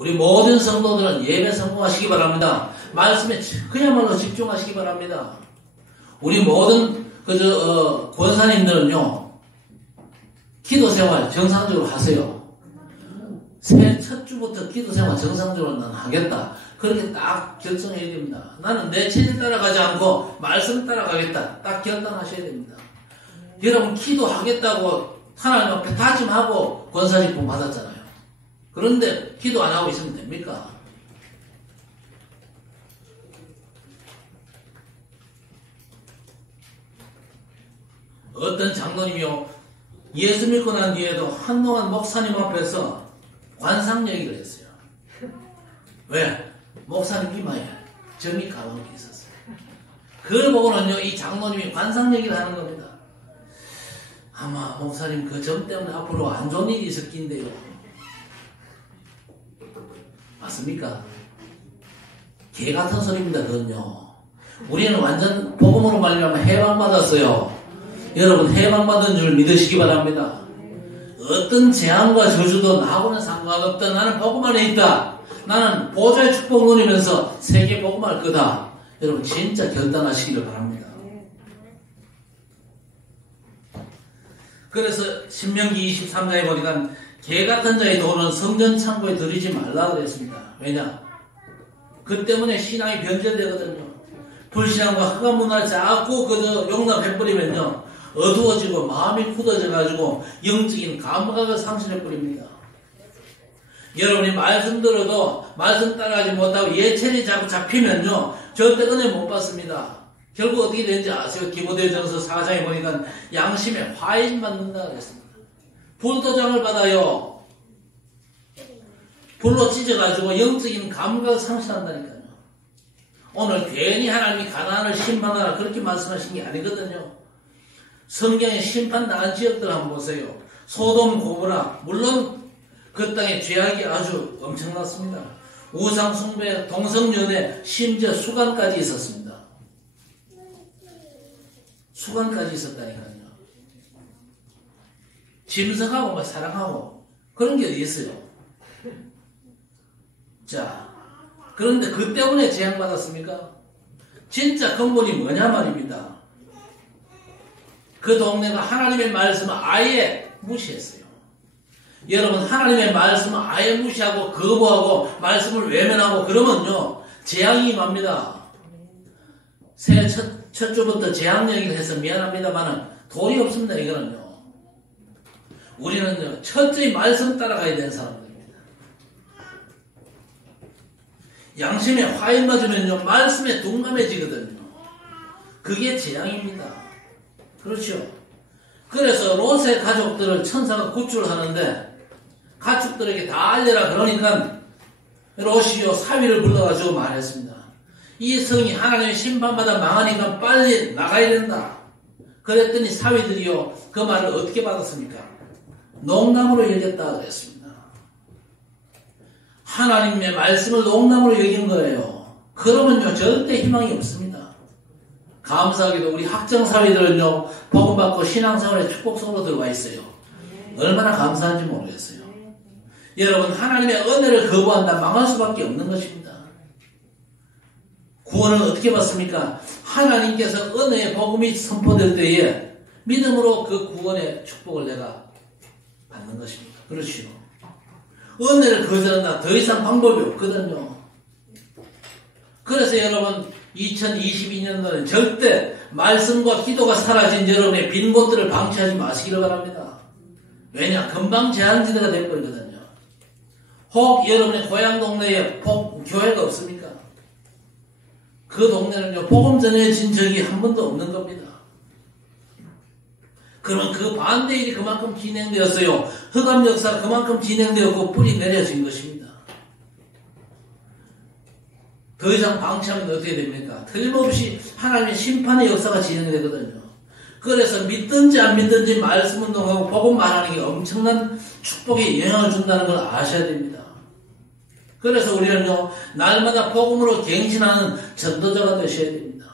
우리 모든 성도들은 예배 성공하시기 바랍니다. 말씀에 그야말로 집중하시기 바랍니다. 우리 모든 권사님들은요, 기도 생활 정상적으로 하세요. 새해 첫 주부터 기도 생활 정상적으로 나는 하겠다. 그렇게 딱 결정해야 됩니다. 나는 내 체질 따라가지 않고 말씀 따라가겠다. 딱 결단하셔야 됩니다. 여러분 기도하겠다고 하나님 앞에 다짐하고 권사직분 받았잖아요. 그런데 기도 안 하고 있으면 됩니까? 어떤 장로님이요, 예수 믿고 난 뒤에도 한동안 목사님 앞에서 관상 얘기를 했어요. 왜? 목사님 이마에 점이 가운데 있었어요. 그걸 보고는요, 이 장로님이 관상 얘기를 하는 겁니다. 아마 목사님 그 점 때문에 앞으로 안 좋은 일이 있을 낀데요. 맞습니까? 개 같은 소리입니다. 그건요. 우리는 완전 복음으로 말미암아 해방받았어요. 여러분 해방받은 줄 믿으시기 바랍니다. 어떤 재앙과 저주도 나하고는 상관없다. 나는 복음 안에 있다. 나는 보좌의 축복 누리면서 세계 복음할 거다. 여러분 진짜 결단하시기를 바랍니다. 그래서 신명기 23장에 보니까 개 같은 자의 돈은 성전 창고에 들이지 말라 그랬습니다. 왜냐? 그 때문에 신앙이 변절되거든요. 불신앙과 흑암 문화를 자꾸 그저 용납해버리면요, 어두워지고 마음이 굳어져가지고 영적인 감각을 상실해버립니다. 여러분이 말씀 들어도 말씀 따라가지 못하고 예체리 자꾸 잡히면요, 절대 은혜 못 받습니다. 결국 어떻게 되는지 아세요? 디모데전서 4장에 보니까 양심에 화인 받는다 그랬습니다. 불도장을 받아요. 불로 찢어가지고 영적인 감각을 상실한다니까요. 오늘 괜히 하나님이 가나안을 심판하라 그렇게 말씀하신 게 아니거든요. 성경에 심판당한 지역들 한번 보세요. 소돔, 고모라, 물론 그 땅의 죄악이 아주 엄청났습니다. 우상 숭배, 동성연애, 심지어 수간까지 있었습니다. 수간까지 있었다니까요. 짐승하고 뭐 사랑하고 그런 게 어디 있어요. 자, 그런데 그 때문에 재앙받았습니까? 진짜 근본이 뭐냐 말입니다. 그 동네가 하나님의 말씀을 아예 무시했어요. 여러분 하나님의 말씀을 아예 무시하고 거부하고 말씀을 외면하고 그러면요, 재앙이 임합니다. 새해 첫 주부터 재앙 얘기를 해서 미안합니다만은 돈이 없습니다. 이거는요. 우리는요, 철저히 말씀 따라가야 되는 사람들입니다. 양심에 화인 맞으면요, 말씀에 둔감해지거든요. 그게 재앙입니다. 그렇죠? 그래서 롯의 가족들을 천사가 구출을 하는데 가축들에게 다 알려라 그러니까 롯이요 사위를 불러가지고 말했습니다. 이 성이 하나님의 심판받아 망하니까 빨리 나가야 된다. 그랬더니 사위들이요 그 말을 어떻게 받았습니까? 농담으로 여겼다 그랬습니다. 하나님의 말씀을 농담으로 여긴 거예요. 그러면요 절대 희망이 없습니다. 감사하게도 우리 학정사위들은요 복음받고 신앙생활의 축복성으로 들어와 있어요. 얼마나 감사한지 모르겠어요. 여러분 하나님의 은혜를 거부한다 망할 수밖에 없는 것입니다. 구원을 어떻게 받습니까? 하나님께서 은혜의 복음이 선포될 때에 믿음으로 그 구원의 축복을 내가 받는 것입니다. 그렇지요. 은혜를 거절한다 더 이상 방법이 없거든요. 그래서 여러분 2022년도는 절대 말씀과 기도가 사라진 여러분의 빈 곳들을 방치하지 마시기를 바랍니다. 왜냐? 금방 재앙지대가 되어버리거든요. 혹 여러분의 고향 동네에 교회가 없습니까? 그 동네는요 복음 전해진 적이 한 번도 없는 겁니다. 그러면 그 반대 일이 그만큼 진행되었어요. 흑암 역사가 그만큼 진행되었고 뿌리 내려진 것입니다. 더 이상 방치하면 어떻게 됩니까? 틀림없이 하나님의 심판의 역사가 진행되거든요. 그래서 믿든지 안 믿든지 말씀 운동하고 복음 말하는 게 엄청난 축복에 영향을 준다는 걸 아셔야 됩니다. 그래서 우리는요 날마다 복음으로 갱신하는 전도자가 되셔야 됩니다.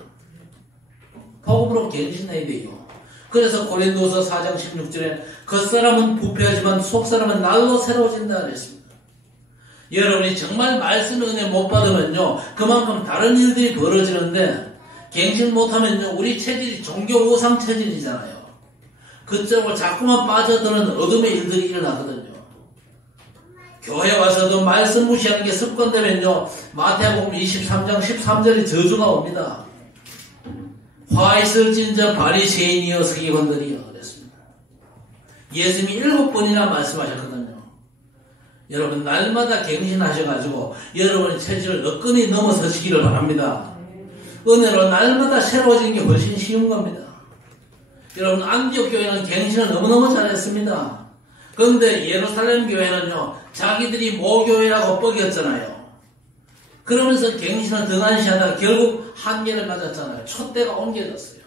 복음으로 갱신해야 돼요. 그래서 고린도서 4장 16절에 겉사람은 부패하지만 속사람은 날로 새로워진다 그랬습니다. 여러분이 정말 말씀 은혜 못 받으면요, 그만큼 다른 일들이 벌어지는데, 갱신 못하면요, 우리 체질이 종교 우상 체질이잖아요. 그쪽으로 자꾸만 빠져드는 어둠의 일들이 일어나거든요. 교회 와서도 말씀 무시하는 게 습관되면요, 마태복음 23장 13절에 저주가 옵니다. 화 있을진저 바리새인이여 서기관들이여 그랬습니다. 예수님이 7번이나 말씀하셨거든요. 여러분 날마다 갱신하셔가지고 여러분의 체질을 너끈히 넘어서시기를 바랍니다. 은혜로 날마다 새로워지는 게 훨씬 쉬운 겁니다. 여러분 안디옥 교회는 갱신을 너무너무 잘했습니다. 그런데 예루살렘 교회는요, 자기들이 모교회라고 뻐겼잖아요. 그러면서 갱신을 등한시하다가 결국 한계를 맞았잖아요. 촛대가 옮겨졌어요.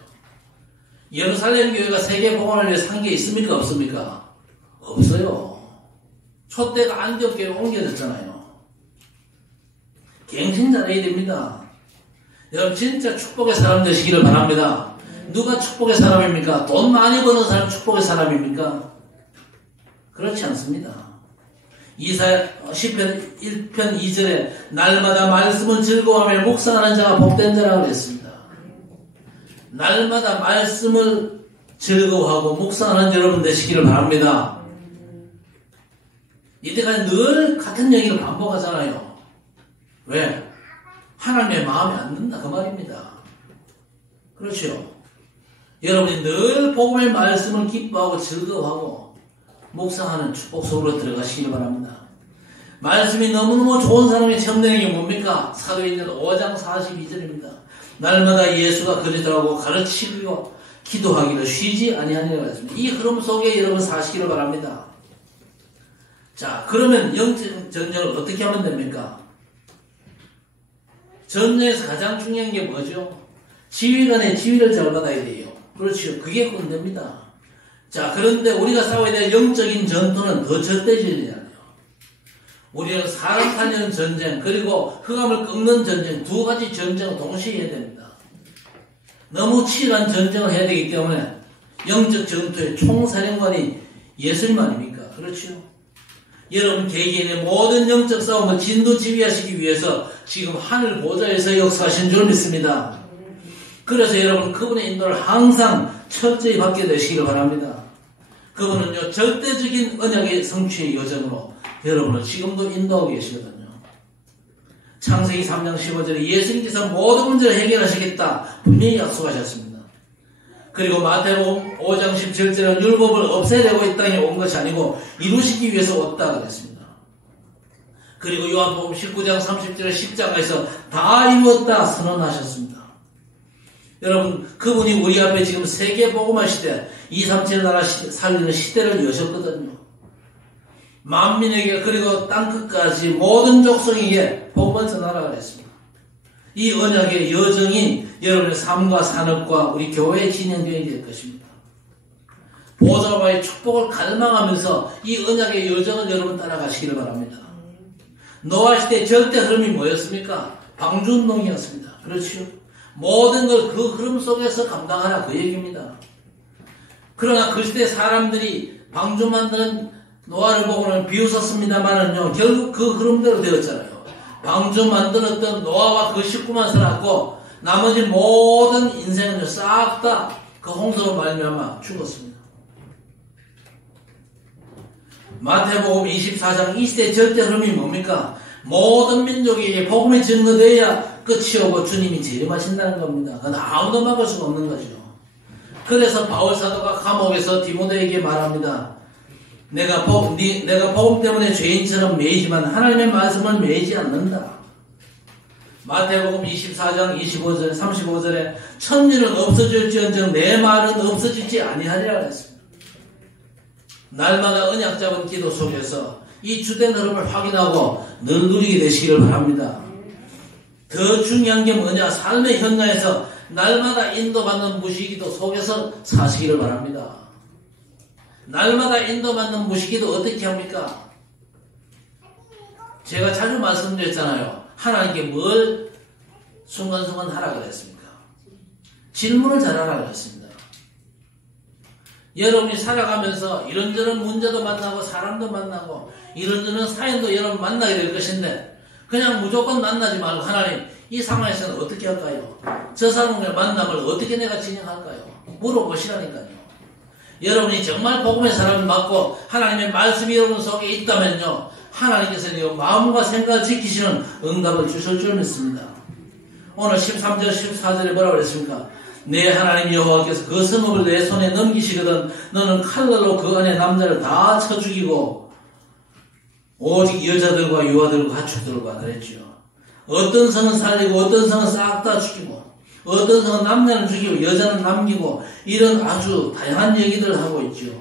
예루살렘 교회가 세계 복음을 위해 산 게 있습니까? 없습니까? 없어요. 촛대가 안디옥 교회에 옮겨졌잖아요. 갱신 잘해야 됩니다. 여러분 진짜 축복의 사람 되시기를 바랍니다. 누가 축복의 사람입니까? 돈 많이 버는 사람 축복의 사람입니까? 그렇지 않습니다. 이사야 10편 1편 2절에 날마다 말씀을 즐거워하며 묵상하는 자가 복된 자라고 했습니다. 날마다 말씀을 즐거워하고 묵상하는 여러분 되시기를 바랍니다. 이때까지 늘 같은 얘기를 반복하잖아요. 왜? 하나님의 마음에 안 든다 그 말입니다. 그렇죠? 여러분이 늘 복음의 말씀을 기뻐하고 즐거워하고 묵상하는 축복 속으로 들어가시기 바랍니다. 말씀이 너무너무 좋은 사람의 첨언이 뭡니까? 사도행전 5장 42절입니다. 날마다 예수가 그리스도라고 가르치고 기도하기를 쉬지 아니하니라 했습니다. 이 흐름 속에 여러분 사시기를 바랍니다. 자, 그러면 영적 전쟁을 어떻게 하면 됩니까? 전쟁에서 가장 중요한 게 뭐죠? 지휘관의 지휘를 잘 받아야 돼요. 그렇죠. 그게 군대입니다. 자, 그런데 우리가 싸워야 될 영적인 전투는 더 절대적이잖아요. 우리는 사람 살리는 전쟁, 그리고 흑암을 꺾는 전쟁, 두 가지 전쟁을 동시에 해야 됩니다. 너무 치열한 전쟁을 해야 되기 때문에 영적 전투의 총사령관이 예수님 아닙니까? 그렇죠. 여러분 개개인의 모든 영적 싸움을 진두지휘하시기 위해서 지금 하늘 보좌에서 역사하신 줄 믿습니다. 그래서 여러분 그분의 인도를 항상 철저히 받게 되시기를 바랍니다. 그분은요 절대적인 언약의 성취의 여정으로 여러분을 지금도 인도하고 계시거든요. 창세기 3장 15절에 예수님께서 모든 문제를 해결하시겠다 분명히 약속하셨습니다. 그리고 마태복음 5장 17절은 율법을 없애려고 이 땅에 온 것이 아니고 이루시기 위해서 왔다 그랬습니다. 그리고 요한복음 19장 30절에 십자가에서 다 이루었다 선언하셨습니다. 여러분 그분이 우리 앞에 지금 세계복음화 시대 237 나라 살리는 시대를 여셨거든요. 만민에게 그리고 땅끝까지 모든 족속에게 복음을 전하라 그랬습니다. 이 언약의 여정이 여러분의 삶과 산업과 우리 교회의 진행되어야 될 것입니다. 보좌와의 축복을 갈망하면서 이 언약의 여정을 여러분 따라가시기를 바랍니다. 노아 시대의 절대 흐름이 뭐였습니까? 방주운동이었습니다. 그렇죠? 모든 걸 그 흐름 속에서 감당하라 그 얘기입니다. 그러나 그 시대 사람들이 방주 만드는 노아를 보고는 비웃었습니다만은요 결국 그 흐름대로 되었잖아요. 방주 만들었던 노아와 그 식구만 살았고 나머지 모든 인생은 싹 다 그 홍수로 말미암아 죽었습니다. 마태복음 24장 이 시대의 절대 흐름이 뭡니까? 모든 민족이 복음이 증거되어야 끝이 오고 주님이 재림하신다는 겁니다. 그건 아무도 막을 수가 없는 거죠. 그래서 바울 사도가 감옥에서 디모데에게 말합니다. 내가 복음 때문에 죄인처럼 매이지만 하나님의 말씀을 매이지 않는다. 마태복음 24장 25절 35절에 천지는 없어질지언정 내 말은 없어지지 아니하리라 했습니다. 날마다 언약 잡은 기도 속에서 이 주된 흐름을 확인하고 늘 누리게 되시기를 바랍니다. 더 중요한 게 뭐냐? 삶의 현장에서 날마다 인도받는 무시기도 속에서 사시기를 바랍니다. 날마다 인도받는 무시기도 어떻게 합니까? 제가 자주 말씀드렸잖아요. 하나님께 뭘 순간순간 하라 그랬습니까? 질문을 잘하라 그랬습니다. 여러분이 살아가면서 이런저런 문제도 만나고 사람도 만나고 이런저런 사연도 여러분 만나게 될 것인데 그냥 무조건 만나지 말고 하나님 이 상황에서는 어떻게 할까요? 저 사람과의 만남을 어떻게 내가 진행할까요? 물어보시라니까요. 여러분이 정말 복음의 사람을 맞고 하나님의 말씀이 여러분 속에 있다면요. 하나님께서는 마음과 생각을 지키시는 응답을 주실 줄 믿습니다. 오늘 13절 14절에 뭐라고 그랬습니까? 내 하나님 여호와께서 그 성읍을 내 손에 넘기시거든 너는 칼날로 그 안에 남자를 다 쳐 죽이고 오직 여자들과 유아들과 가축들과 그랬죠. 어떤 성은 살리고 어떤 성은 싹 다 죽이고 어떤 성은 남자는 죽이고 여자는 남기고 이런 아주 다양한 얘기들을 하고 있죠.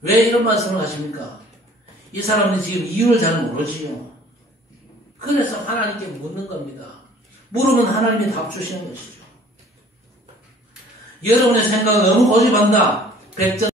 왜 이런 말씀을 하십니까? 이 사람은 지금 이유를 잘 모르지요. 그래서 하나님께 묻는 겁니다. 물으면 하나님이 답 주시는 것이죠. 여러분의 생각은 너무 고집한다. 백전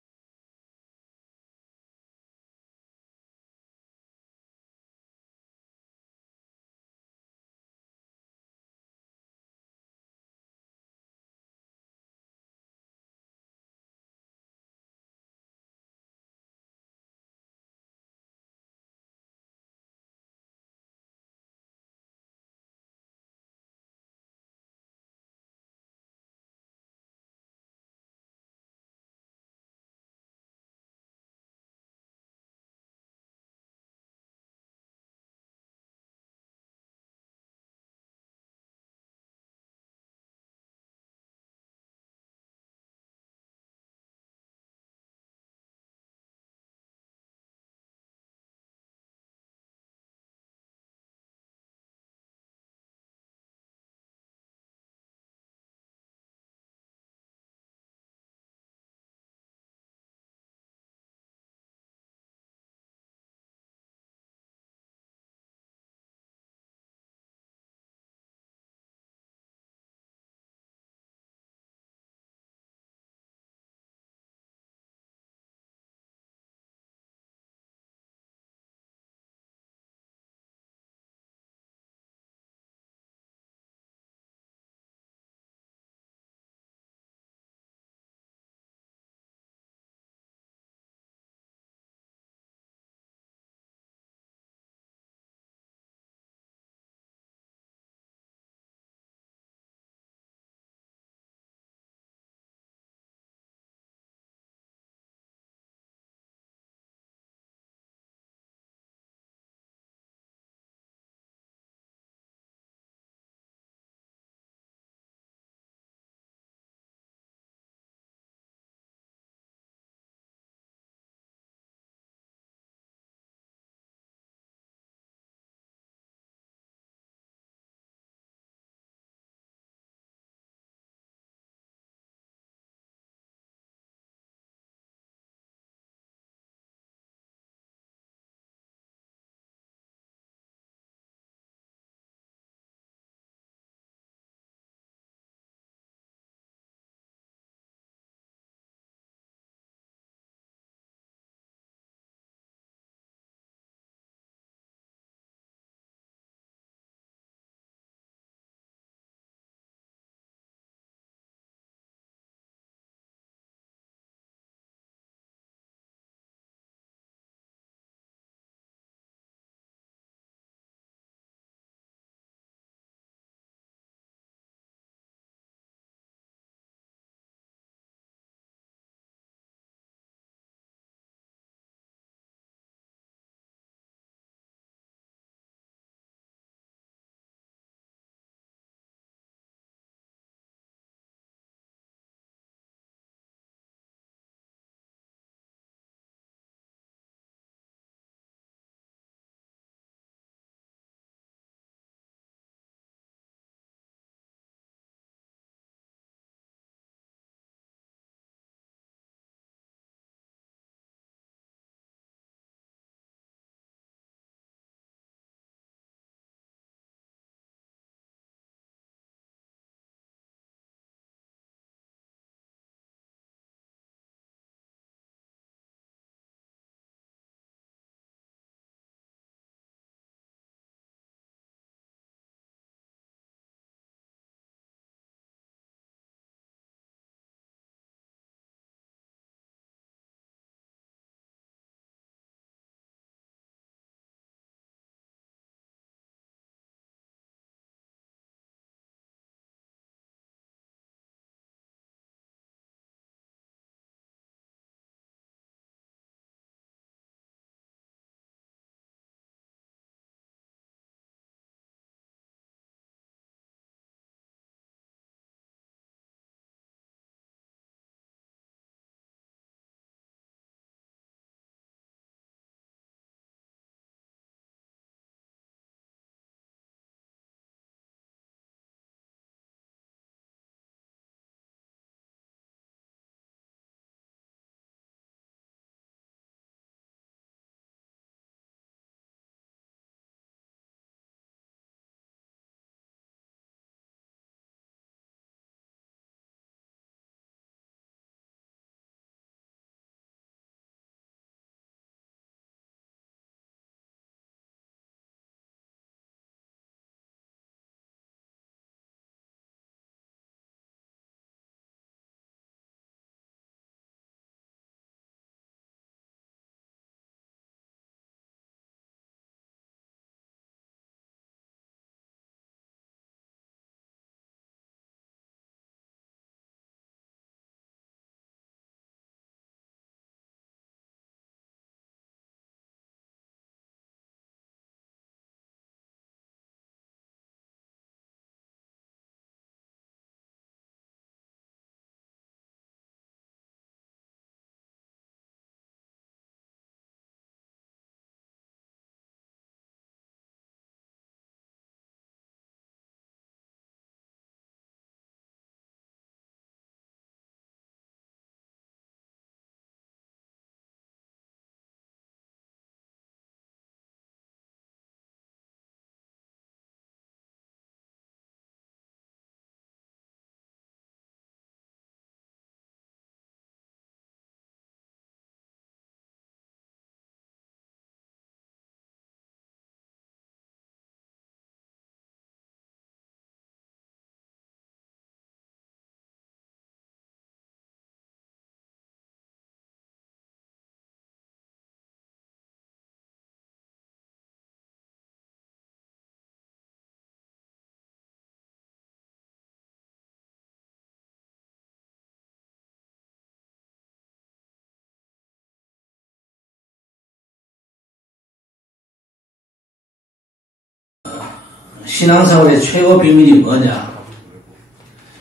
신앙생활의 최고 비밀이 뭐냐?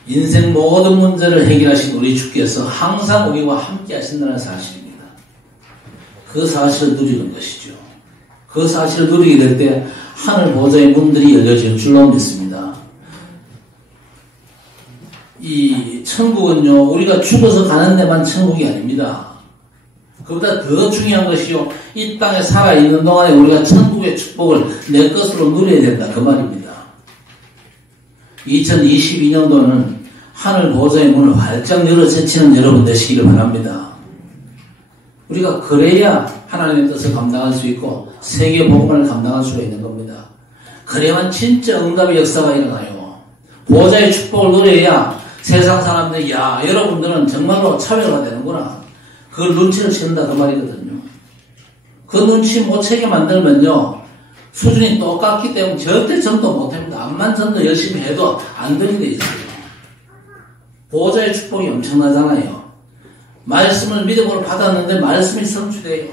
인생 모든 문제를 해결하신 우리 주께서 항상 우리와 함께 하신다는 사실입니다. 그 사실을 누리는 것이죠. 그 사실을 누리게 될 때 하늘 보좌의 문들이 열려질 줄로 믿습니다. 이 천국은요, 우리가 죽어서 가는 데만 천국이 아닙니다. 그보다 더 중요한 것이요, 이 땅에 살아있는 동안에 우리가 천국의 축복을 내 것으로 누려야 된다, 그 말입니다. 2022년도는 하늘 보좌의 문을 활짝 열어 제치는 여러분 되시기를 바랍니다. 우리가 그래야 하나님의 뜻을 감당할 수 있고 세계 복음을 감당할 수가 있는 겁니다. 그래야만 진짜 응답의 역사가 일어나요. 보좌의 축복을 누려야 세상 사람들이 야, 여러분들은 정말로 차별가 되는구나, 그걸 눈치를 채는다, 그 말이거든요. 그 눈치 못 채게 만들면요, 수준이 똑같기 때문에 절대 전도 못합니다. 암만 전도 열심히 해도 안 되게 돼 있어요. 보좌의 축복이 엄청나잖아요. 말씀을 믿음으로 받았는데 말씀이 성취돼요.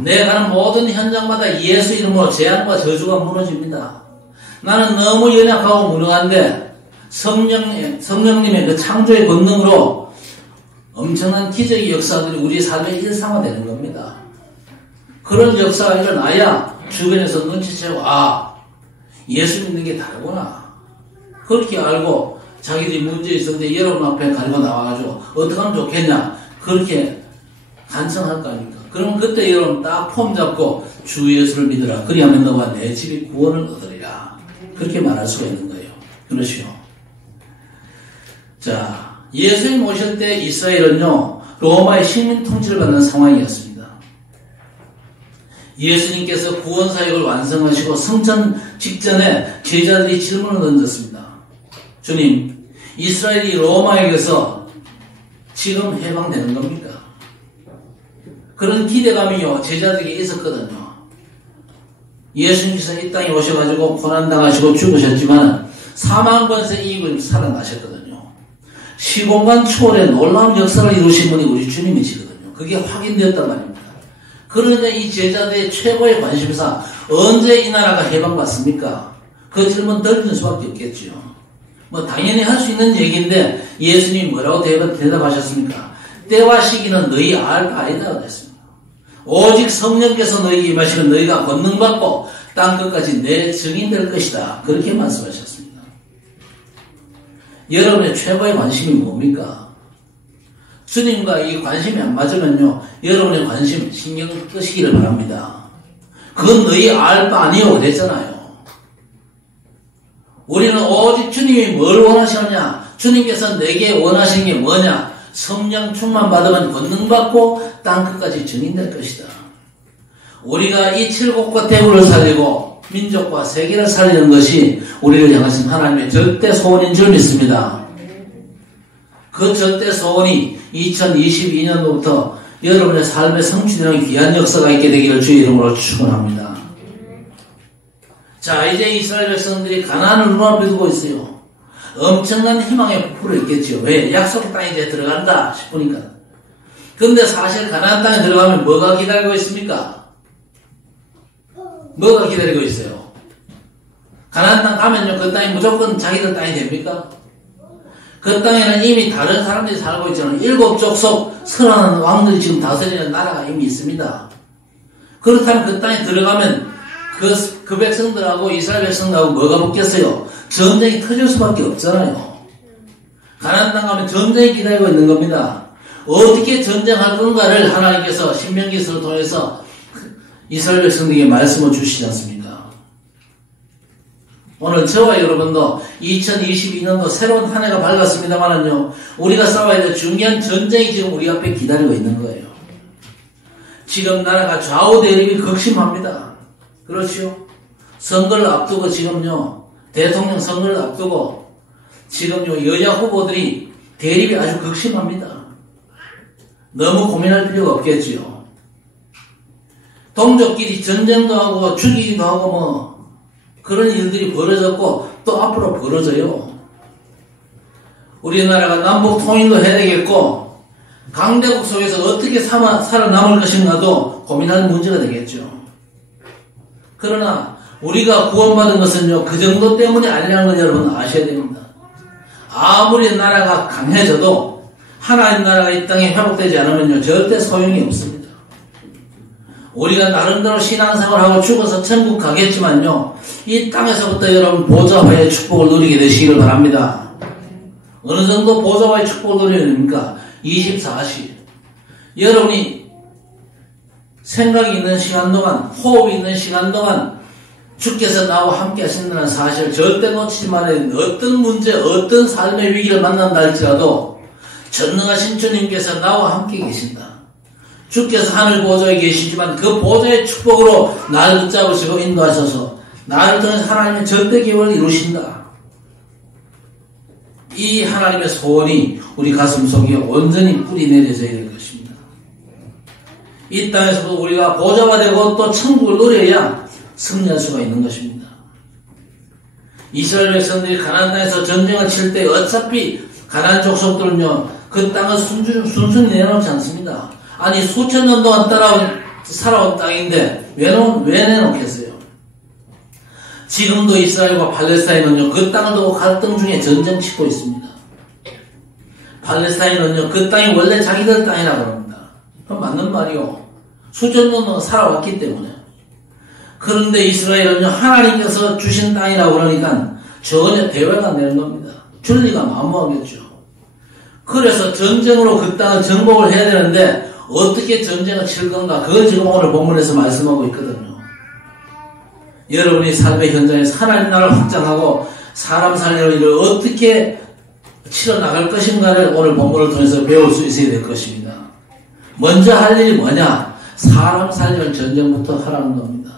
내가 가는 모든 현장마다 예수 이름으로 재앙과 저주가 무너집니다. 나는 너무 연약하고 무능한데 성령님의 그 창조의 권능으로 엄청난 기적의 역사들이 우리 삶의 일상화되는 겁니다. 그런 역사가 일어나야 주변에서 눈치채고 아, 예수 믿는 게 다르구나, 그렇게 알고 자기들이 문제 있었는데 여러분 앞에 가지고 나와가지고 어떻게 하면 좋겠냐, 그렇게 간청할 거 아닙니까? 그러면 그때 여러분 딱 폼 잡고 주 예수를 믿으라, 그리하면 너와 내 집이 구원을 얻으리라, 그렇게 말할 수가 있는 거예요. 그러시오. 자, 예수님 오실 때 이스라엘은요, 로마의 식민 통치를 받는 상황이었습니다. 예수님께서 구원 사역을 완성하시고 성천 직전에 제자들이 질문을 던졌습니다. 주님, 이스라엘이 로마에게서 지금 해방되는 겁니까? 그런 기대감이요, 제자들에게 있었거든요. 예수님께서 이 땅에 오셔가지고 고난당하시고 죽으셨지만 사망 권세 이익을 살아나셨거든요. 시공간 초월의 놀라운 역사를 이루신 분이 우리 주님이시거든요. 그게 확인되었단 말입니다. 그러니까 이 제자들의 최고의 관심사, 언제 이 나라가 해방받습니까? 그 질문 던질 수밖에 없겠죠. 뭐 당연히 할 수 있는 얘기인데 예수님이 뭐라고 대답하셨습니까? 때와 시기는 너희 알 바 아니다 그랬습니다. 오직 성령께서 너희에게 임하시면 너희가 권능받고 땅끝까지 내 증인 될 것이다, 그렇게 말씀하셨습니다. 여러분의 최고의 관심이 뭡니까? 주님과 이 관심이 안 맞으면요, 여러분의 관심 신경 끄시기를 바랍니다. 그건 너희 알 바 아니요 그랬잖아요. 우리는 오직 주님이 뭘 원하시느냐, 주님께서 내게 원하시는 게 뭐냐, 성령 충만 받으면 권능받고 땅끝까지 증인될 것이다. 우리가 이 칠곡과 대구를 살리고 민족과 세계를 살리는 것이 우리를 향하신 하나님의 절대 소원인 줄 믿습니다. 그 절대 소원이 2022년도부터 여러분의 삶에 성취되는 귀한 역사가 있게 되기를 주의 이름으로 축원합니다. 자, 이제 이스라엘 백성들이 가나안을 눈앞에 두고 있어요. 엄청난 희망의 부풀어 있겠죠. 왜? 약속 땅에 이제 들어간다 싶으니까. 근데 사실 가나안 땅에 들어가면 뭐가 기다리고 있습니까? 뭐가 기다리고 있어요? 가나안 땅 가면요, 그 땅이 무조건 자기들 땅이 됩니까? 그 땅에는 이미 다른 사람들이 살고 있잖아요. 7족속 선한 왕들이 지금 다스리는 나라가 이미 있습니다. 그렇다면 그 땅에 들어가면 그 백성들하고 이스라엘 백성들하고 뭐가 붙겠어요? 전쟁이 터질 수밖에 없잖아요. 가나안 땅 가면 전쟁이 기다리고 있는 겁니다. 어떻게 전쟁할 건가를 하나님께서 신명기서를 통해서 이스라엘 백성들에게 말씀을 주시지 않습니까? 오늘 저와 여러분도 2022년도 새로운 한 해가 밝았습니다만은요, 우리가 싸워야 될 중요한 전쟁이 지금 우리 앞에 기다리고 있는 거예요. 지금 나라가 좌우 대립이 극심합니다. 그렇죠? 선거를 앞두고 지금요, 대통령 선거를 앞두고 지금요, 여야 후보들이 대립이 아주 극심합니다. 너무 고민할 필요가 없겠지요. 동족끼리 전쟁도 하고 죽이기도 하고 뭐 그런 일들이 벌어졌고 또 앞으로 벌어져요. 우리나라가 남북 통일도 해야 되겠고 강대국 속에서 어떻게 살아남을 것인가도 고민하는 문제가 되겠죠. 그러나 우리가 구원받은 것은요, 그 정도 때문이 아니라는 걸 여러분 아셔야 됩니다. 아무리 나라가 강해져도 하나님 나라가 이 땅에 회복되지 않으면요, 절대 소용이 없습니다. 우리가 나름대로 신앙생활하고 죽어서 천국 가겠지만요, 이 땅에서부터 여러분 보좌와의 축복을 누리게 되시기를 바랍니다. 어느 정도 보좌와의 축복을 누리게 됩니까? 24시. 여러분이 생각이 있는 시간 동안, 호흡이 있는 시간 동안 주께서 나와 함께 하신다는 사실을 절대 놓치지 말아야 됩니다. 어떤 문제, 어떤 삶의 위기를 만난다 할지라도 전능하신 주님께서 나와 함께 계신다. 주께서 하늘 보좌에 계시지만 그 보좌의 축복으로 나를 붙잡으시고 인도하셔서 나를 통해서 하나님의 절대 계획을 이루신다. 이 하나님의 소원이 우리 가슴 속에 온전히 뿌리 내려져야 될 것입니다. 이 땅에서도 우리가 보좌가 되고 또 천국을 누려야 승리할 수가 있는 것입니다. 이스라엘 백성들이 가나안 땅에서 전쟁을 칠 때 어차피 가나안 족속들은요, 그 땅을 순순히 내놓지 않습니다. 아니 수천 년 동안 살아온 땅인데 왜 내놓겠어요? 지금도 이스라엘과 팔레스타인은요, 그 땅을 두고 갈등 중에 전쟁 치고 있습니다. 팔레스타인은요, 그 땅이 원래 자기들 땅이라고 합니다. 그럼 맞는 말이요. 수천 년 동안 살아왔기 때문에. 그런데 이스라엘은요, 하나님께서 주신 땅이라고 그러니까 전혀 대화가 안 되는 겁니다. 줄 리가 만무하겠죠. 그래서 전쟁으로 그 땅을 정복을 해야 되는데 어떻게 전쟁을 칠 건가? 그걸 지금 오늘 본문에서 말씀하고 있거든요. 여러분이 삶의 현장에서 하나님 나라를 확장하고 사람 살리는 일을 어떻게 치러나갈 것인가를 오늘 본문을 통해서 배울 수 있어야 될 것입니다. 먼저 할 일이 뭐냐? 사람 살리는 전쟁부터 하라는 겁니다.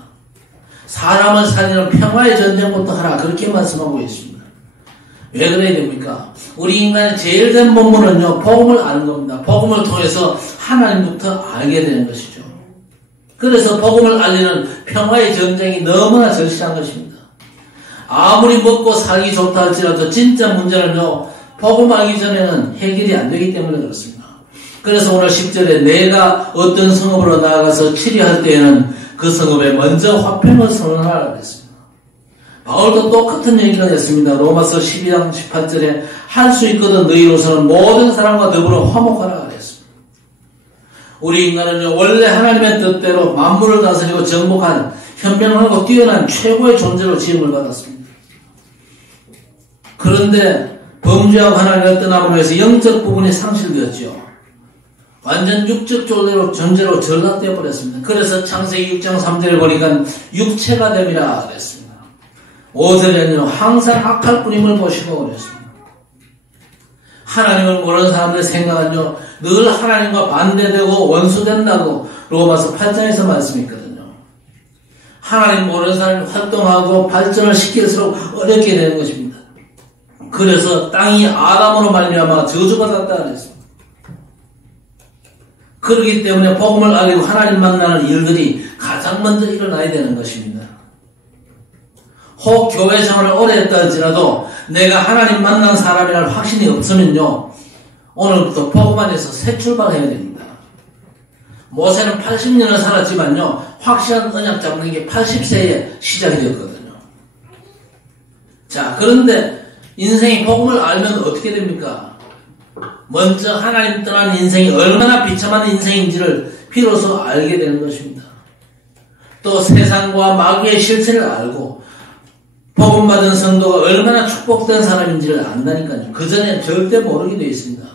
사람을 살리는 평화의 전쟁부터 하라. 그렇게 말씀하고 있습니다. 왜 그래야 됩니까? 우리 인간의 제일 된 본문은요, 복음을 아는 겁니다. 복음을 통해서 하나님부터 알게 되는 것이죠. 그래서 복음을 알리는 평화의 전쟁이 너무나 절실한 것입니다. 아무리 먹고 살기 좋다 할지라도 진짜 문제는요, 복음 알기 전에는 해결이 안 되기 때문에 그렇습니다. 그래서 오늘 10절에 내가 어떤 성읍으로 나아가서 치리할 때에는 그 성읍에 먼저 화평을 선언하라 그랬습니다. 바울도 똑같은 얘기가 됐습니다. 로마서 12장 18절에 할 수 있거든 너희로서는 모든 사람과 더불어 화목하라 그랬습니다. 우리 인간은요, 원래 하나님의 뜻대로 만물을 다스리고 정복한 현명하고 뛰어난 최고의 존재로 지음을 받았습니다. 그런데 범죄하고 하나님을 떠남으로 해서 영적 부분이 상실되었죠. 완전 육적 존재로 전락되어 버렸습니다. 그래서 창세기 6장 3절에 보니까 육체가 됨이라 그랬습니다. 5절에는 항상 악할 뿐임을 보시고 그랬습니다. 하나님을 모르는 사람들의 생각은요, 늘 하나님과 반대되고 원수된다고 로마서 8장에서 말씀했거든요. 하나님 모르는 사람이 활동하고 발전을 시킬수록 어렵게 되는 것입니다. 그래서 땅이 아담으로 말미암아 저주받았다 그랬습니다. 그렇기 때문에 복음을 알리고 하나님 만나는 일들이 가장 먼저 일어나야 되는 것입니다. 혹 교회 생활을 오래 했다 할지라도 내가 하나님 만난 사람이라는 확신이 없으면요, 오늘부터 복음 안에서 새 출발해야 됩니다. 모세는 80년을 살았지만요, 확실한 언약 잡는 게 80세에 시작이 되었거든요. 자, 그런데 인생이 복음을 알면 어떻게 됩니까? 먼저 하나님 떠난 인생이 얼마나 비참한 인생인지를 비로소 알게 되는 것입니다. 또 세상과 마귀의 실체를 알고 복음 받은 성도가 얼마나 축복된 사람인지를 안다니까요. 그 전에 절대 모르게 되어 있습니다.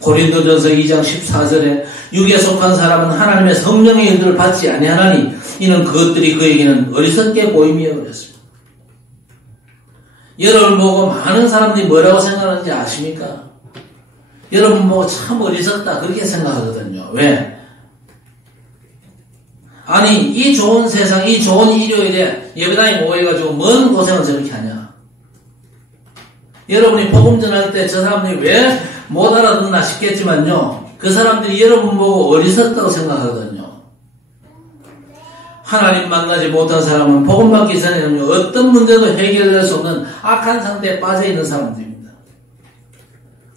고린도전서 2장 14절에 육에 속한 사람은 하나님의 성령의 일들을 받지 아니하나니 이는 그것들이 그에게는 어리석게 보임이여 그랬습니다. 여러분 보고 많은 사람들이 뭐라고 생각하는지 아십니까? 여러분 보고 참 어리석다 그렇게 생각하거든요. 왜? 아니 이 좋은 세상, 이 좋은 일요일에 예배당에 모여가지고 뭔 고생을 저렇게 하냐. 여러분이 복음 전할 때 저 사람들이 왜 못 알아듣나 싶겠지만요, 그 사람들이 여러분 보고 어리석다고 생각하거든요. 하나님 만나지 못한 사람은 복음 받기 전에는 어떤 문제도 해결될 수 없는 악한 상태에 빠져있는 사람들입니다.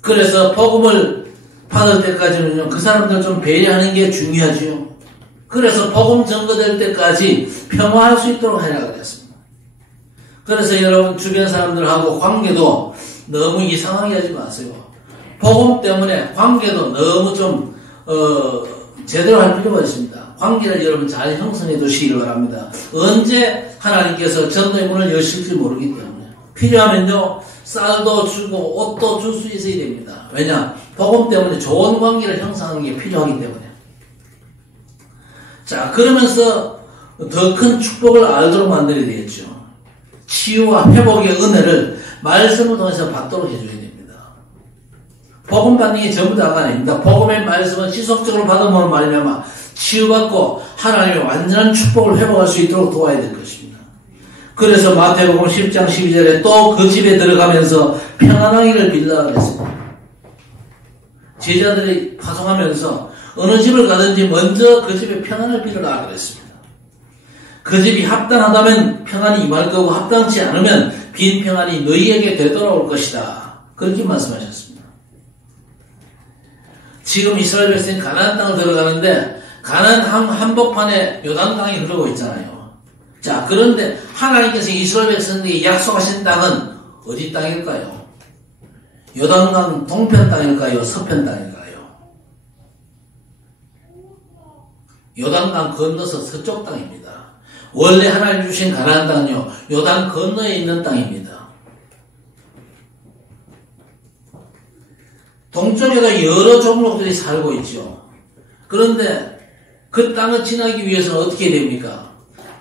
그래서 복음을 받을 때까지는요, 그 사람들 좀 배려하는 게 중요하지요. 그래서 복음 전거될 때까지 평화할 수 있도록 하라 그랬습니다. 그래서 여러분 주변 사람들하고 관계도 너무 이상하게 하지 마세요. 복음 때문에 관계도 너무 좀 제대로 할 필요가 있습니다. 관계를 여러분 잘 형성해 두시기를 바랍니다. 언제 하나님께서 전도의 문을 여실지 모르기 때문에 필요하면요 쌀도 주고 옷도 줄 수 있어야 됩니다. 왜냐? 복음 때문에 좋은 관계를 형성하는 게 필요하기 때문에. 자, 그러면서 더 큰 축복을 알도록 만들어야 되겠죠. 치유와 회복의 은혜를 말씀을 통해서 받도록 해줘야 됩니다. 복음 받는 게 전부 다가 아닙니다. 복음의 말씀은 지속적으로 받아보는 말이면 치유받고 하나님의 완전한 축복을 회복할 수 있도록 도와야 될 것입니다. 그래서 마태복음 10장 12절에 또 그 집에 들어가면서 평안하기를 빌라 그랬습니다. 제자들이 파송하면서 어느 집을 가든지 먼저 그 집에 평안을 빌어라 그랬습니다. 그 집이 합당하다면 평안이 임할 거고 합당치 않으면 빈 평안이 너희에게 되돌아올 것이다. 그렇게 말씀하셨습니다. 지금 이스라엘 백성이 가나안 땅을 들어가는데 가나안 한복판에 요단강이 흐르고 있잖아요. 자, 그런데 하나님께서 이스라엘 백성에게 약속하신 땅은 어디 땅일까요? 요단강 동편 땅일까요? 서편 땅일까요? 요단강 건너서 서쪽 땅입니다. 원래 하나님 주신 가나안 땅은요, 요단 건너에 있는 땅입니다. 동쪽에도 여러 종족들이 살고 있죠. 그런데 그 땅을 지나기 위해서는 어떻게 됩니까?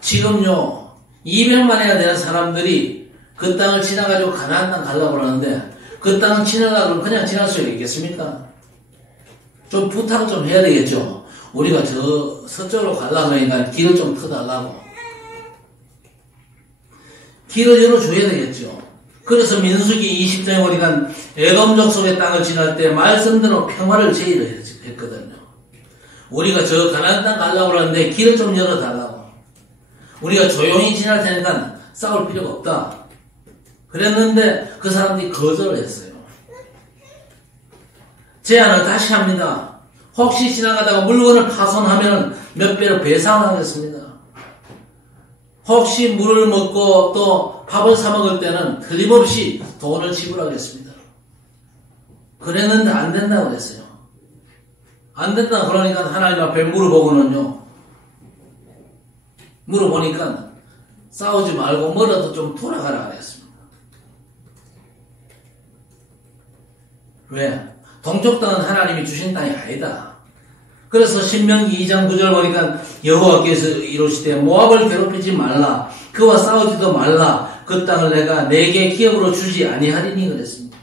지금요, 200만이나 되는 사람들이 그 땅을 지나가지고 가나안 땅 가려고 하는데 그 땅을 지나가면 그냥 지날 수 있겠습니까? 좀 부탁을 좀 해야 되겠죠. 우리가 저 서쪽으로 가려고 하니까 길을 좀 터달라고. 길을 열어줘야 되겠죠. 그래서 민수기 20장에 보니까 에돔 족속의 땅을 지날 때 말씀대로 평화를 제의를 했거든요. 우리가 저 가나안 땅 가려고 하는데 길을 좀 열어달라고. 우리가 조용히 지날 테니까 싸울 필요가 없다. 그랬는데 그 사람들이 거절을 했어요. 제안을 다시 합니다. 혹시 지나가다가 물건을 파손하면 몇 배로 배상하겠습니다. 혹시 물을 먹고 또 밥을 사 먹을 때는 틀림없이 돈을 지불하겠습니다. 그랬는데 안 된다고 그랬어요. 안 된다 그러니까 하나님 앞에 물어보니까 싸우지 말고 뭐라도 좀 돌아가라 그랬습니다. 왜? 동쪽 땅은 하나님이 주신 땅이 아니다. 그래서 신명기 2장 9절 보니까 여호와께서 이르시되 모압을 괴롭히지 말라. 그와 싸우지도 말라. 그 땅을 내가 내게 기업으로 주지 아니하리니 그랬습니다.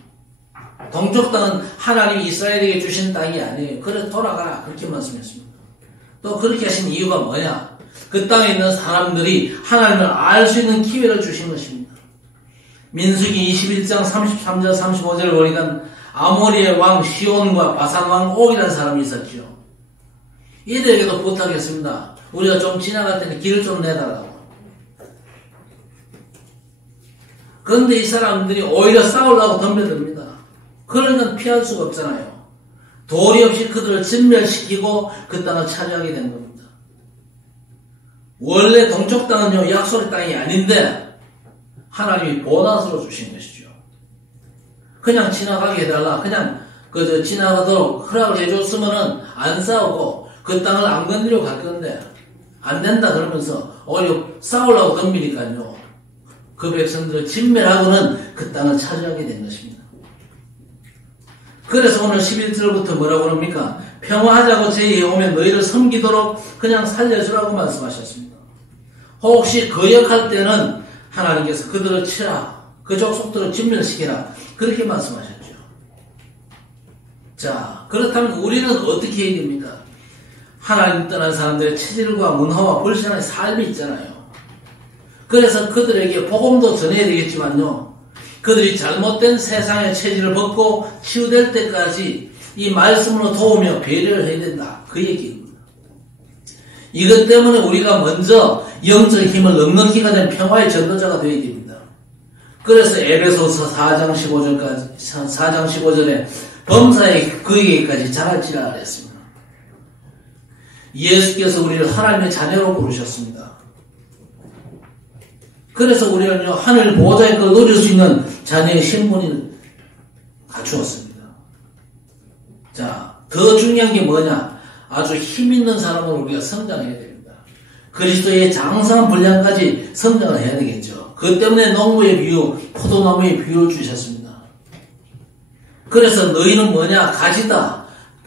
동쪽 땅은 하나님이 이스라엘에게 주신 땅이 아니에요. 그래서 돌아가라. 그렇게 말씀했습니다. 또 그렇게 하신 이유가 뭐냐? 그 땅에 있는 사람들이 하나님을 알 수 있는 기회를 주신 것입니다. 민수기 21장 33절 35절을 보니까 아모리의 왕 시온과 바산 왕 옥이라는 사람이 있었죠. 이들에게도 부탁했습니다. 우리가 좀 지나갈 때는 길을 좀 내달라고. 그런데 이 사람들이 오히려 싸우려고 덤벼듭니다. 그러니까 피할 수가 없잖아요. 도리 없이 그들을 진멸시키고 그 땅을 차지하게 된 겁니다. 원래 동쪽 땅은요, 약속의 땅이 아닌데 하나님이 보너스로 주신 것이죠. 그냥 지나가게 해달라. 그냥 지나가도록 허락을 해줬으면은 안 싸우고 그 땅을 안 건드리고 갈 건데 안 된다 그러면서 오히려 싸우려고 덤비니까요. 그 백성들을 진멸하고는 그 땅을 차지하게 된 것입니다. 그래서 오늘 11절부터 뭐라고 합니까? 평화하자고 제의해오면 너희를 섬기도록 그냥 살려주라고 말씀하셨습니다. 혹시 거역할 때는 하나님께서 그들을 치라. 그 족속들을 진멸시키라. 그렇게 말씀하셨죠. 자, 그렇다면 우리는 어떻게 해야 됩니까? 하나님 떠난 사람들의 체질과 문화와 불신의 삶이 있잖아요. 그래서 그들에게 복음도 전해야 되겠지만요. 그들이 잘못된 세상의 체질을 벗고 치유될 때까지 이 말씀으로 도우며 배려를 해야 된다. 그 얘기입니다. 이것 때문에 우리가 먼저 영적 힘을 넉넉히가 된 평화의 전도자가 되어야 됩니다. 그래서 에베소서 4장 15절에 범사에 그에게까지 자랄지라 그랬습니다. 예수께서 우리를 하나님의 자녀로 부르셨습니다. 그래서 우리는요, 하늘 보호자의 걸 누릴 수 있는 자녀의 신분을 갖추었습니다. 자, 더 중요한 게 뭐냐? 아주 힘있는 사람으로 우리가 성장해야 됩니다. 그리스도의 장성한 분량까지 성장을 해야 되겠죠. 그 때문에 농부의 비유, 포도나무의 비유를 주셨습니다. 그래서 너희는 뭐냐? 가지다.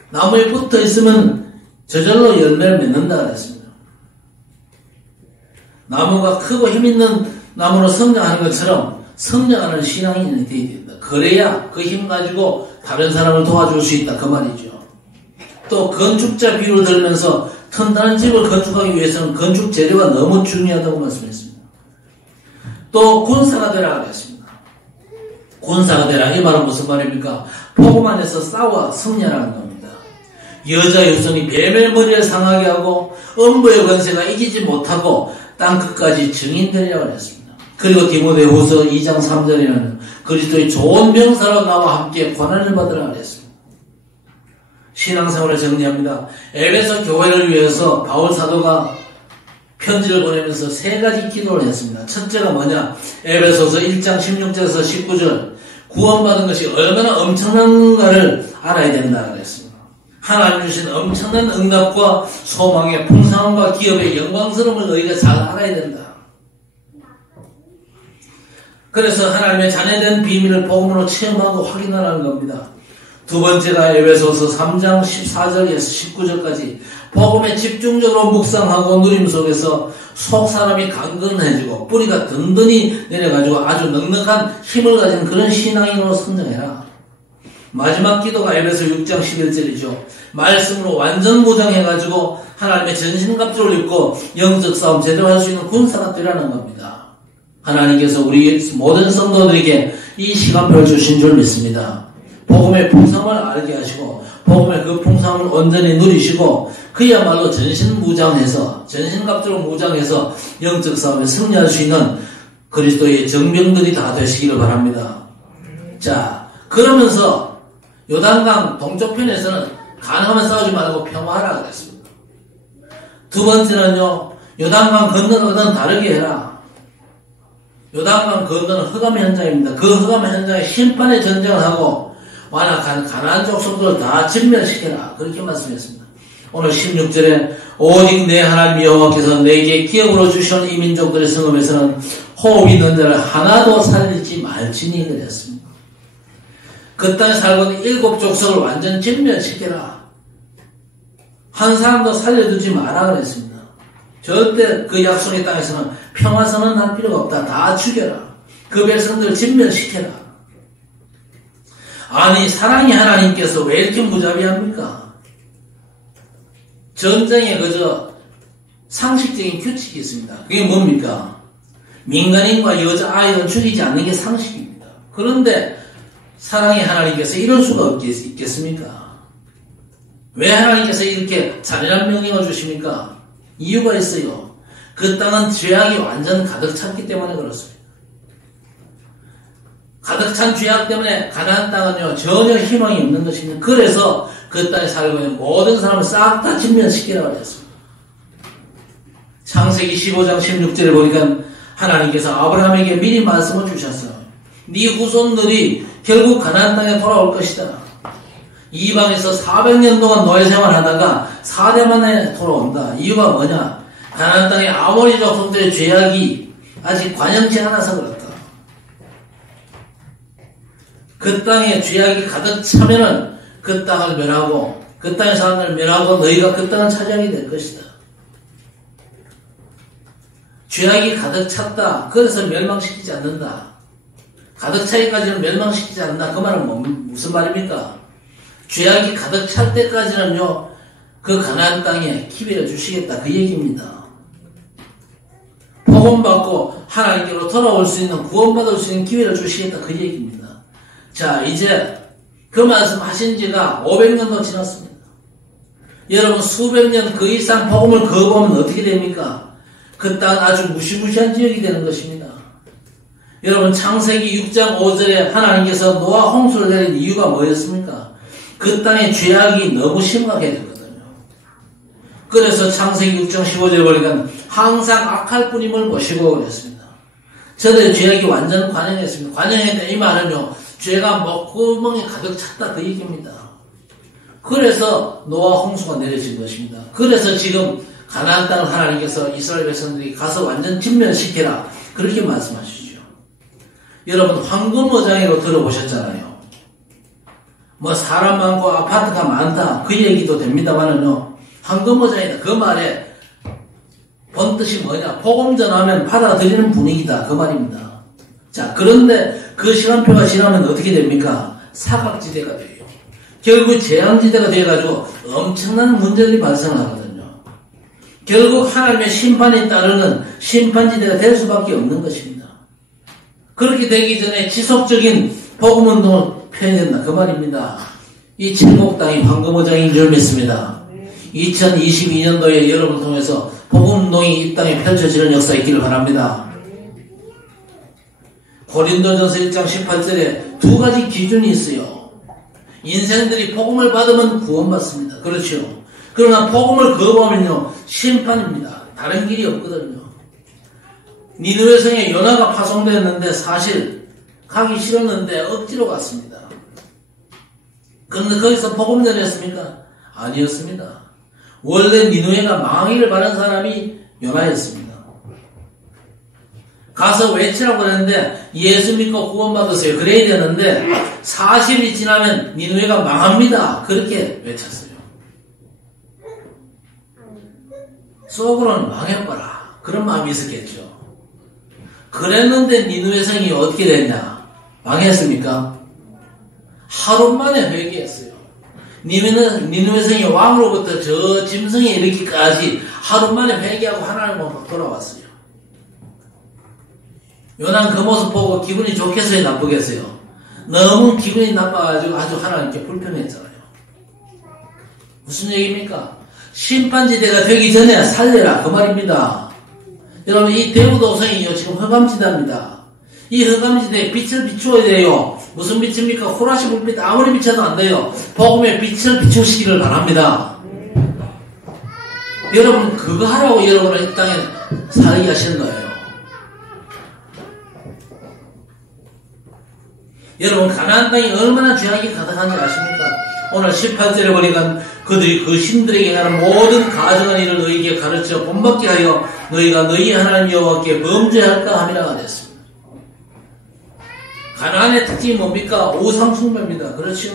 나무에 붙어 있으면 저절로 열매를 맺는다 그랬습니다. 나무가 크고 힘있는 나무로 성장하는 것처럼 성장하는 신앙인이 되어야 된다. 그래야 그 힘 가지고 다른 사람을 도와줄 수 있다. 그 말이죠. 또 건축자 비유를 들으면서 튼튼한 집을 건축하기 위해서는 건축 재료가 너무 중요하다고 말씀했습니다. 또 군사가 되라 그랬습니다. 군사가 되라 이 말은 무슨 말입니까? 복음 안에서 싸워 승리하라는 겁니다. 여자 유선이 뱀의 머리를 상하게 하고 음부의 권세가 이기지 못하고 땅 끝까지 증인되리라고 했습니다. 그리고 디모데후서 2장 3절에는 그리스도의 좋은 병사로 나와 함께 고난을 받으라 그랬습니다. 신앙생활을 정리합니다. 에베소 교회를 위해서 바울 사도가 편지를 보내면서 세 가지 기도를 했습니다. 첫째가 뭐냐? 에베소서 1장 16절에서 19절 구원받은 것이 얼마나 엄청난가를 알아야 된다 그랬습니다. 하나님 주신 엄청난 응답과 소망의 풍성함과 기업의 영광스러움을 너희가 잘 알아야 된다. 그래서 하나님의 자녀된 비밀을 복음으로 체험하고 확인하라는 겁니다. 두 번째가 에베소서 3장 14절에서 19절까지 복음에 집중적으로 묵상하고 누림 속에서 속 사람이 강건해지고 뿌리가 든든히 내려가지고 아주 넉넉한 힘을 가진 그런 신앙인으로 성장해라. 마지막 기도가 에베소 6장 11절이죠. 말씀으로 완전 무장해가지고 하나님의 전신갑주를 입고 영적 싸움 제대로 할 수 있는 군사가 되라는 겁니다. 하나님께서 우리 모든 성도들에게 이 시간표를 주신 줄 믿습니다. 복음의 풍성을 알게 하시고 복음의 그 풍성을 온전히 누리시고 그야말로 전신무장해서 전신갑주로 무장해서 영적 싸움에 승리할 수 있는 그리스도의 정병들이 다 되시기를 바랍니다. 자, 그러면서 요단강 동쪽편에서는 가능하면 싸우지 말고 평화하라 그랬습니다. 두 번째는요, 요단강 건너가든 다르게 해라. 요단강 건너는 흑암의 현장입니다. 그 흑암의 현장에 심판의 전쟁을 하고 완악한 가나안 족속들을 다 진멸시켜라. 그렇게 말씀했습니다. 오늘 16절에 오직 내 하나님 여호와께서 내게 기업으로 주신 이 민족들의 성읍에서는 호흡 있는 자를 하나도 살리지 말지니 그랬습니다. 그 땅에 살고 있는 7 족속을 완전 진멸시켜라. 한 사람도 살려두지 마라 그랬습니다. 절대 그 약속의 땅에서는 평화 선언할 필요가 없다. 다 죽여라. 그 백성들을 진멸시켜라. 아니 사랑이 하나님께서 왜 이렇게 무자비합니까? 전쟁에 그저 상식적인 규칙이 있습니다. 그게 뭡니까? 민간인과 여자 아이는 죽이지 않는 게 상식입니다. 그런데 사랑의 하나님께서 이럴 수가 있겠습니까? 왜 하나님께서 이렇게 잔인한 명령을 주십니까? 이유가 있어요. 그 땅은 죄악이 완전 가득 찼기 때문에 그렇습니다. 가득 찬 죄악 때문에 가나안 땅은요 전혀 희망이 없는 것입니다. 그래서 그 땅에 살고 있는 모든 사람을 싹 다 진멸시키라고 했습니다. 창세기 15장 16절에 보니까 하나님께서 아브라함에게 미리 말씀을 주셨어요. 네 후손들이 결국 가나안 땅에 돌아올 것이다. 이방에서 400년 동안 노예 생활하다가 4대 만에 돌아온다. 이유가 뭐냐? 가나안 땅의 아모리 족속들의 죄악이 아직 관영치 않아서 그렇다. 그 땅에 죄악이 가득 차면은 그 땅을 멸하고 그 땅의 사람들을 멸하고 너희가 그 땅을 차지하게 될 것이다. 죄악이 가득 찼다. 그래서 멸망시키지 않는다. 가득 차기까지는 멸망시키지 않는다. 그 말은 무슨 말입니까? 죄악이 가득 찰 때까지는요 그 가나안 땅에 기회를 주시겠다. 그 얘기입니다. 복음받고 하나님께로 돌아올 수 있는 구원받을 수 있는 기회를 주시겠다. 그 얘기입니다. 자, 이제 그 말씀 하신 지가 500년도 지났습니다. 여러분 수백 년 그 이상 복음을 거부하면 어떻게 됩니까? 그 땅은 아주 무시무시한 지역이 되는 것입니다. 여러분 창세기 6장 5절에 하나님께서 노아 홍수를 내린 이유가 뭐였습니까? 그 땅의 죄악이 너무 심하게 됐거든요. 그래서 창세기 6장 15절에 보니까 항상 악할 뿐임을 보시고 그랬습니다. 저들의 죄악이 완전 관영했습니다. 관영했는데 이 말은요, 죄가 목구멍에 가득 찼다 그 얘기입니다. 그래서 노아 홍수가 내려진 것입니다. 그래서 지금 가나안 땅을 하나님께서 이스라엘 백성들이 가서 완전 진멸시켜라 그렇게 말씀하시죠. 여러분 황금어장이로 들어보셨잖아요. 뭐 사람 많고 아파트가 많다 그 얘기도 됩니다만은요, 황금어장이다 그 말에 본 뜻이 뭐냐, 복음 전하면 받아들이는 분위기다 그 말입니다. 자, 그런데 그 시간표가 지나면 어떻게 됩니까? 사각지대가 돼요. 결국 재앙지대가 돼가지고 엄청난 문제들이 발생하거든요. 결국 하나님의 심판에 따르는 심판지대가 될 수밖에 없는 것입니다. 그렇게 되기 전에 지속적인 복음운동을 펴야 된다 그 말입니다. 이 칠곡당이 황금어장인 줄 믿습니다. 2022년도에 여러분을 통해서 복음운동이 이 땅에 펼쳐지는 역사 있기를 바랍니다. 고린도전서 1장 18절에 두 가지 기준이 있어요. 인생들이 복음을 받으면 구원받습니다. 그렇죠. 그러나 복음을 거부하면요, 심판입니다. 다른 길이 없거든요. 니느웨 성에 요나가 파송되었는데 사실 가기 싫었는데 억지로 갔습니다. 그런데 거기서 복음 전했습니까? 아니었습니다. 원래 니느웨가 망하기를 바란 사람이 요나였습니다. 가서 외치라고 했는데 예수 믿고 구원받으세요 그래야 되는데 40일이 지나면 니느웨가 망합니다 그렇게 외쳤어요. 속으로는 망해봐라 그런 마음이 있었겠죠. 그랬는데 니느웨 성이 어떻게 됐냐? 망했습니까? 하루 만에 회개했어요. 니느웨 성이 왕으로부터 저 짐승에 이르기까지 하루 만에 회개하고 하나님으로 돌아왔어요. 요나는 그 모습 보고 기분이 좋겠어요? 나쁘겠어요? 너무 기분이 나빠가지고 아주 하나님께 불평했잖아요. 무슨 얘기입니까? 심판지대가 되기 전에 살려라 그 말입니다. 여러분 이 대구도성이요 지금 흑암지대입니다. 이 흑암지대에 빛을 비추어야 돼요. 무슨 빛입니까? 호라시 불빛 아무리 비춰도 안 돼요. 복음의 빛을 비추시기를 바랍니다. 여러분 그거 하라고 여러분은 이 땅에 살게 하신 거예요. 여러분 가나안 땅이 얼마나 죄악이 가득한지 아십니까? 오늘 18절에 보니까 그들이 그 신들에게 가는 모든 가증한 일을 너희에게 가르쳐 본받게 하여 너희가 너희 하나님 여호와께 범죄할까 함이라 했습니다. 가나안의 특징이 뭡니까? 우상숭배입니다. 그렇죠?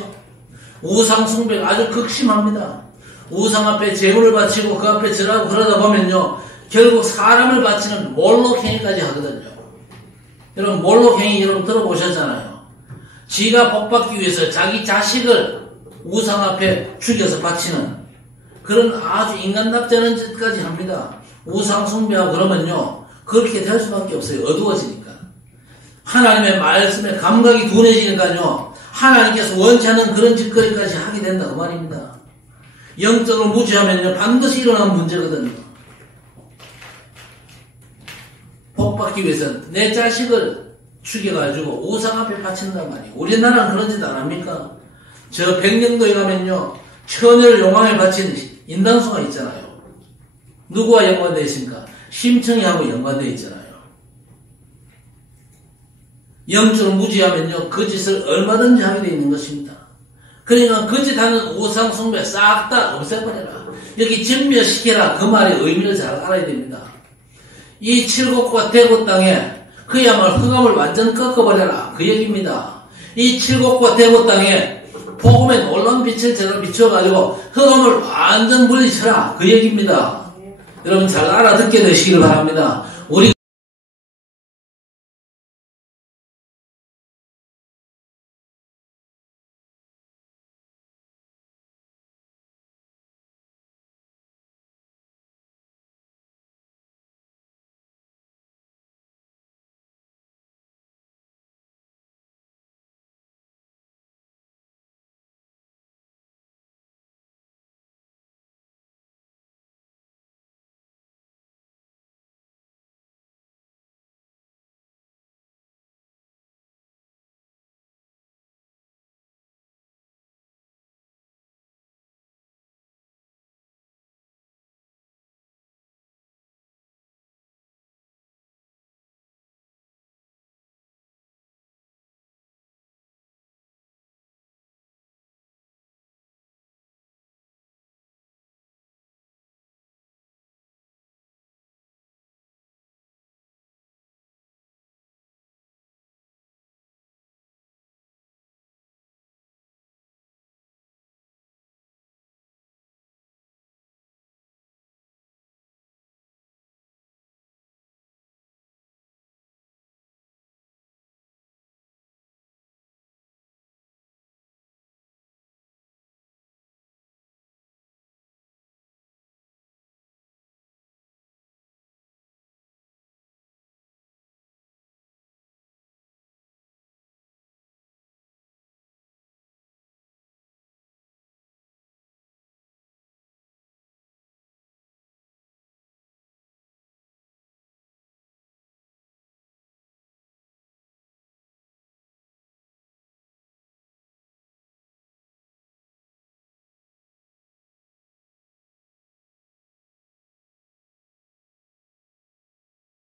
우상숭배가 아주 극심합니다. 우상 앞에 제물을 바치고 그 앞에 절하고 그러다 보면요 결국 사람을 바치는 몰록행위까지 하거든요. 여러분 몰록행위 여러분 들어보셨잖아요. 지가 복받기 위해서 자기 자식을 우상 앞에 죽여서 바치는 그런 아주 인간답지 않은 짓까지 합니다. 우상 숭배하고 그러면요 그렇게 될 수밖에 없어요. 어두워지니까. 하나님의 말씀에 감각이 둔해지니까요 하나님께서 원치 않는 그런 짓거리까지 하게 된다 그 말입니다. 영적으로 무지하면요 반드시 일어나는 문제거든요. 복받기 위해서 내 자식을 죽여가지고 우상 앞에 바친단 말이에요. 우리나라는 그런 짓 안 합니까? 저 백령도에 가면요 처녀를 용왕에 바친 인당수가 있잖아요. 누구와 연관되어 있습니까? 심청이하고 연관되어 있잖아요. 영적으로 무지하면요 그 짓을 얼마든지 하게 되어 있는 것입니다. 그러니까 그 짓 하는 우상 숭배 싹 다 없애버려라. 여기 진멸시켜라 그 말의 의미를 잘 알아야 됩니다. 이 칠곡과 대구 땅에 그야말로 흑암을 완전 꺾어버려라 그 얘기입니다. 이 칠곡과 대구 땅에 복음의 놀라운 빛을 제대로 비춰가지고 흑암을 완전 물리쳐라 그 얘기입니다. 여러분 잘 알아듣게 되시기를 바랍니다.